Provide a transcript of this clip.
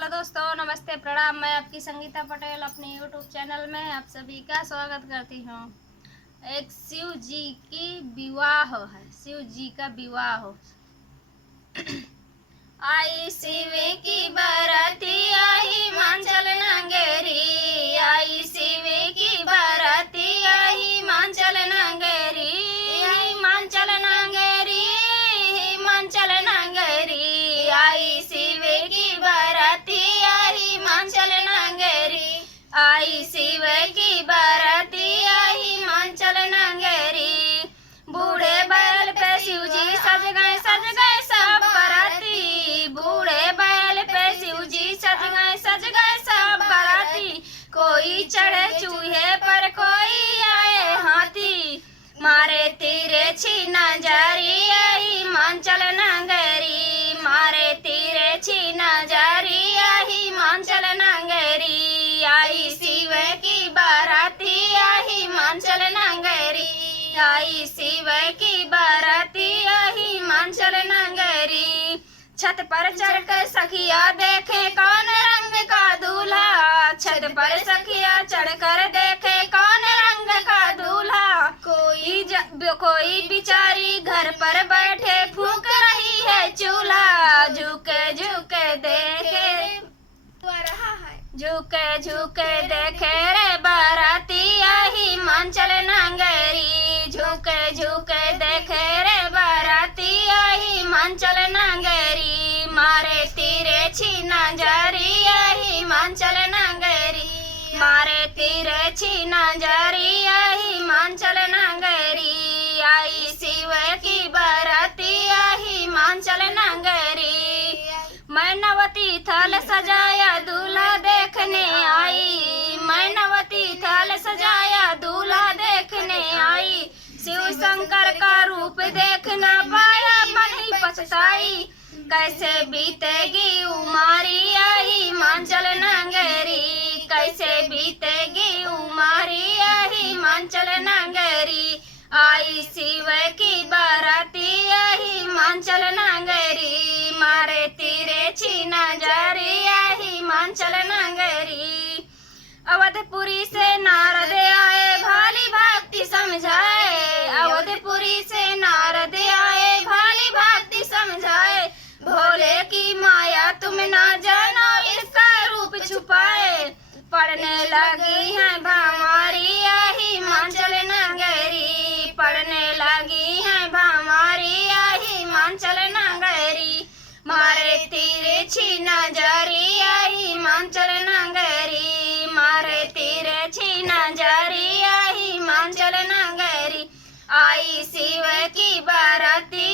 Hello दोस्तों, नमस्ते, प्रणाम। मैं आपकी संगीता पटेल अपने यूट्यूब चैनल में आप सभी का स्वागत करती हूँ। एक शिव जी की विवाह है, शिव जी का विवाह। आई शिव की बाराती आई हिमाचल नगरी, आई शिव की बाराती आई हिमाचल नगरी, हिमाचल नगरी, हिमाचल नगरी, आई शिव की बाराती आई हिमाचल नगरी, आई शिव की बाराती आई हिमाचल नगरी। बूढ़े बैल पे शिव जी सज गए सब बाराती, बूढ़े बैल पे शिव जी सज गए सब बाराती। कोई चढ़े चूहे पर कोई आए हाथी, मारे तीरे छीना जारी आई हिमाचल नगरी, मारे तीरे छीना जारी आई हिमाचल नगरी, आई शिव की बाराती आई हिमाचल नगरी, आई शिव की बाराती आई हिमाचल नगरी। छत पर चढ़कर सखिया देखे कौन रंग का दूल्हा, छत पर सखिया चढ़कर देखे कौन रंग का दूल्हा। कोई बिचारी घर पर बैठे फूंक रही है चूल्हा, झुके झुके देखे झुके झुके देखे रे बाराती आई हिमाचल नगरी, झुके झुके देखे रे बाराती आई हिमाचल नगरी। मारे तीरे छीना जारी आई हिमाचल नगरी, मारे तीरे छीना जारी आई हिमाचल नगरी, आई शिव की बाराती आई हिमाचल नगरी। मैं नवती थल सजाया दूल्हा देखने आई, मैं नवती थल सजाया दूल्हा देखने आई। शिव शंकर का रूप देखना पाया बनी पछताई, कैसे बीतेगी उमारी आई हिमाचल नगरी, कैसे बीतेगी उमारी आई हिमाचल नगरी। आई शिव की बाराती आई हिमाचल नगरी, मारे तीरे छीना जारी आई हिमाचल नगरी। अवधपुरी से नारद आए भाली भक्ति समझाए, अवधपुरी से नारद आए भाली भक्ति समझाए। भोले की माया तुम ना जानो इसका रूप छुपाए, पढ़ने लगी है भामारी आई हिमाचल नगरी, पढ़ने लगी है भामारी आई हिमाचल नगरी। मारे तीरे छीना जारी आई हिमाचल नगरी, मारे तीरे छीना जारी आई हिमाचल नगरी। आई शिव की बाराती